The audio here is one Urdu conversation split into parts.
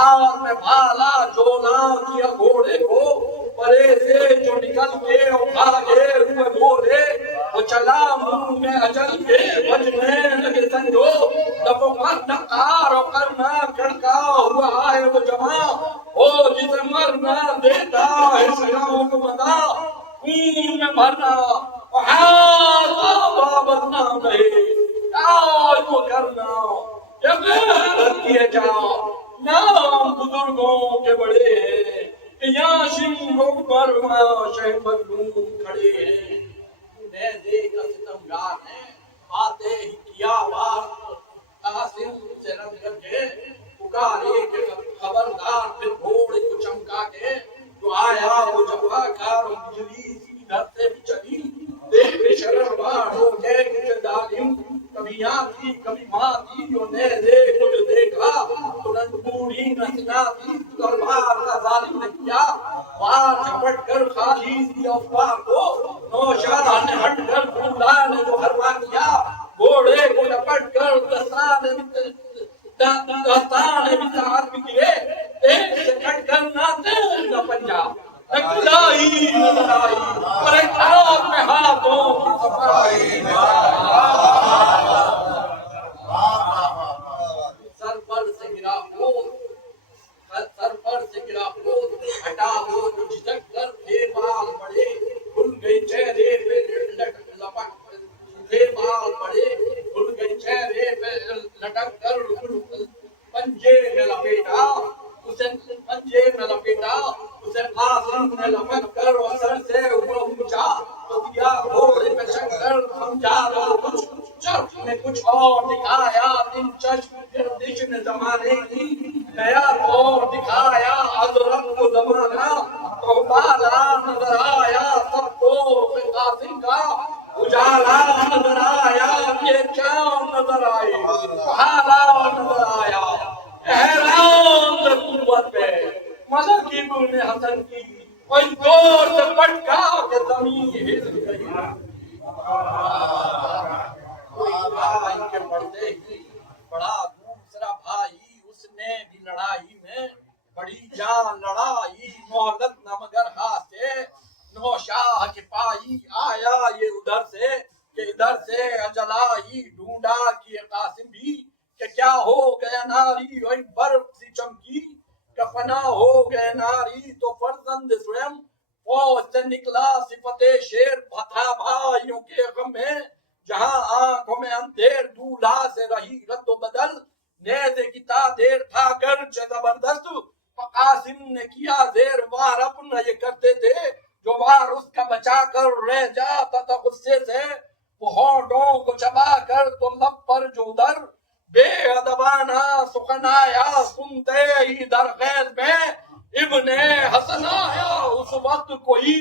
ہاتھ میں بھالا جولا کیا گھوڑے کو، پرے سے جو نکل کے بھاگے ہوئے بولے، وہ چلا منہ میں اجل کے بجنے لگے سنجو، جب وہ مرنا کار اور کرنا کھڑکا ہوا آئے وہ جمع، وہ جسے مرنا دیتا ہے شیعوں کو مدا، خون میں بھرنا وہاں بدنام رہے، آج وہ کرنا یہ غیرت کیے جا، نام بزرگوں کے بڑے ہیں، یاشم اکبر شہ مظلوم کھڑے ہیں، نیزے کا ستمگار ہے، آتے ہی کیا وار قاسم سے رنگ رکھے، پکارے کہ خبردار پھر گھوڑے کو چمکا کے، جو آیا وہ جفا کار بجلی سی گھر سے بھی چلی، دیکھ شرم بار ہو گئے کچھ ظالم، کبھی یہاں تھی کبھی وہاں تھی، جو نیزے کو جو دیکھا ترنت پوری نسنا تھی، تلوار کا ظالم نے کیا وہاں جھپٹ کر خالی سی افواہ کو، نوشاہ نے ہٹ کر بولا نے جو ہروا کیا، گھوڑے کو لپٹ کر دستان بتاعت بکلے، ایک سے کٹ کر نہ تیر نہ پنجا، نہ کلائی نظر آئی، پر ایک ہاتھ میں ہاتھوں کی صفائی سر پر سے گرا خون، سر پر سے گرا خون، ہٹا ہو جو جھجک کر پھر بال پڑے، کھل گئی چہرے پہ لپٹ پھر بال پڑے، کھل گئی چہرے پہ لٹک کر پنجے میں لپیٹا، اسے پنجے میں لپیٹا، اسے قاسم نے لپک کر اور سر سے اوپر اونچا تو دیا گھوڑے پہ چکر، سمجھا لو کچھ چرخ نے کچھ اور دکھایا، دن چشم گردش نے زمانے کی نیا دور دکھایا، حضرت کو زمانہ تو بالا نظر آیا، سب کو قاسم کا اجالا نظر آیا، یہ چاند نظر آئی، حالا نظر آیا، احرام در قوت پہ ملک ابن حسن کی کوئی دور سے پٹکا کہ زمین ہل گئی، کوئی بھائی کے پڑھتے ہی بڑا دوسرا بھائی، اس نے بھی لڑائی میں بڑی جان لڑائی، مہلت نہ مگر ہاسے نوشاہ کے پائی، آیا یہ ادھر سے کہ ادھر سے اجل آئی، ڈھونڈا کیے قاسم بھی کہ کیا ہو گیا ناری، وہی برف سی چمکی کہ فنا ہو گئے ناری، تو فرزند سویم فوج سے نکلا صفت شیر، تھا بھائیوں کے غم میں جہاں آنکھوں میں اندھیر، دولہا سے رہی رد و بدل، نیزے کی تادیر تھا گرچہ زبردست، قاسم نے کیا زیر وار اپنا یہ کرتے تھے، جو وار اس کا بچا کر رہ جاتا تھا غصے سے، وہ ہونٹوں کو چبا کر تو لب پر جو ادھر بے ادبانہ سخن آیا، سنتے ہی درخیز میں ابن حسن آیا، اس وقت کوئی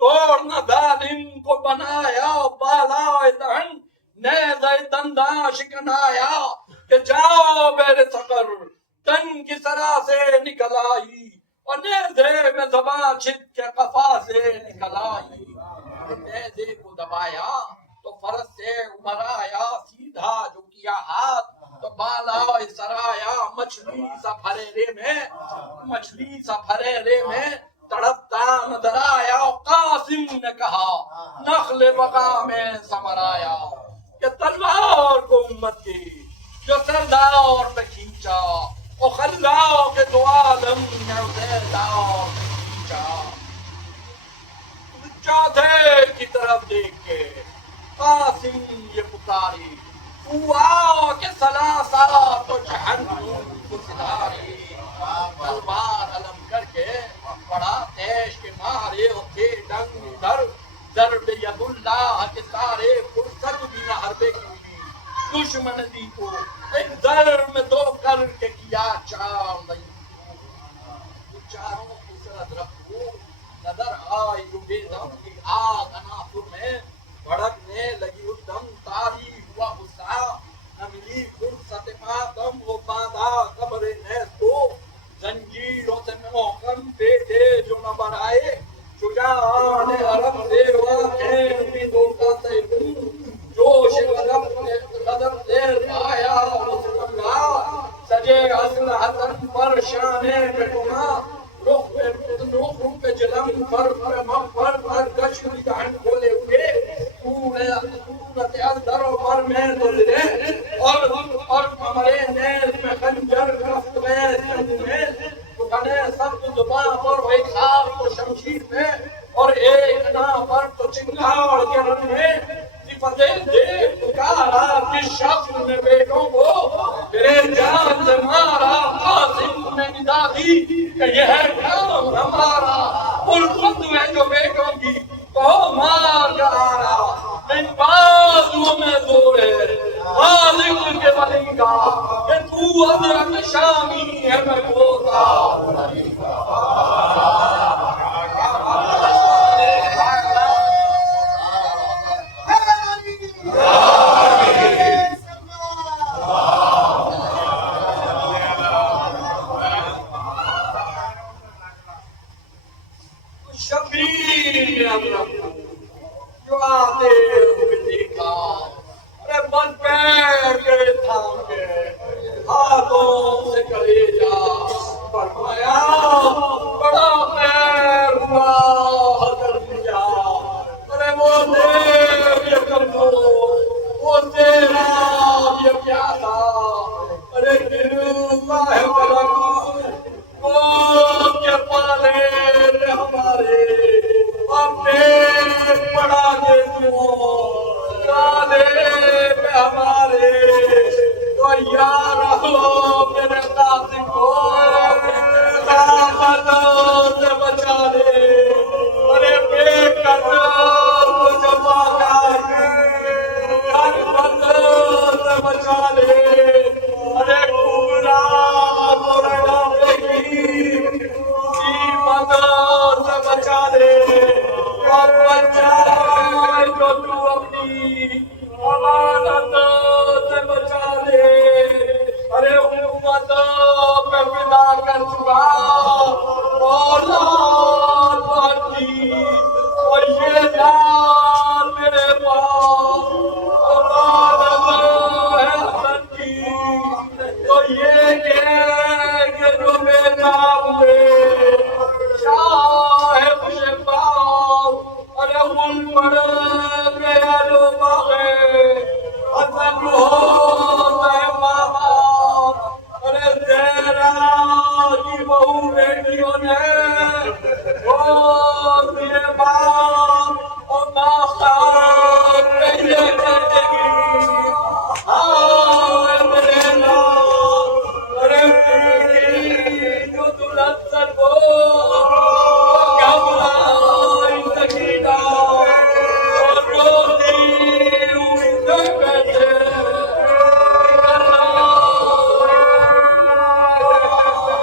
توڑ نہ ظالم کو بنایا، بالا دہن نیزہ دنداں شکن آیا، کہ جاؤ میرے سقر تن کی سرا سے نکل آئی، اور نیزے میں زباں چھت کے قفا سے نکل آئی، نیزے کو دبایا تو فرس سے ابھر آیا، سیدھا جو کیا ہاتھ تو بالا سرایا، مچھلی سا پھریرے میں، مچھلی سا پھریرے میں تڑپتا نظر آیا، قاسم نے کہا نخل وقا میں ثمر آیا، کہ تلوار کو امت کی جو سردار پہ کھینچا، اور خلا کے دو عالم نے اسے دار پہ کھینچا، چوتھے کی طرف دیکھ کے قاسم یہ پکاری، ہوا کہ سلاسا تو جہنم کو سدھاری، تلوار علم کر کے بڑا تیش کے مارے ہوتے ڈنگ ادھر، ضرب ید اللہ کے سارے فرصت بھی نہ حربے کی ہوئی، دشمن دی کو ایک ضرب میں دو کر کے کیا چار نہیں، چاروں کی سرد رکھو نظر آئی جو بے دم کی آگ اناثر میں، بھڑکنے لگی اس دم تاری ہوا غصہ، نہ ملی فرصت ماتم وہ باندھا قبر نیز کو، زنجیروں سے محکم پیٹے جو نہ بڑھائے، شجاعان عرب سے واقعین بھی دھوکہ سے جوش غضب سے پایا وہ ستمگار، سجے اسلحتن پر شانے پہ گنا روح پہ جلم پر مغفر پر گشتی دہن کھولے ہوئے سورت اندر پر میں دلے اور ہمارے نیز میں خنجر گرفت میں سنگ میں بنے سب زباں پر ایک ہاتھ تو شمشیر میں اور ایک نام پر تو چنگاڑ کے رن میں صفتیں دے پکارا کس شخص نے بیٹوں کو تیرے جان سے مارا قاسم نے ندا دی کہ یہ ہے کام ہمارا خود ہے جو بیٹوں کی تو مار گارا نہیں بازوں میں زورے خالق کے ولی کا کہ تو ادرک شامی ہے میں بولتا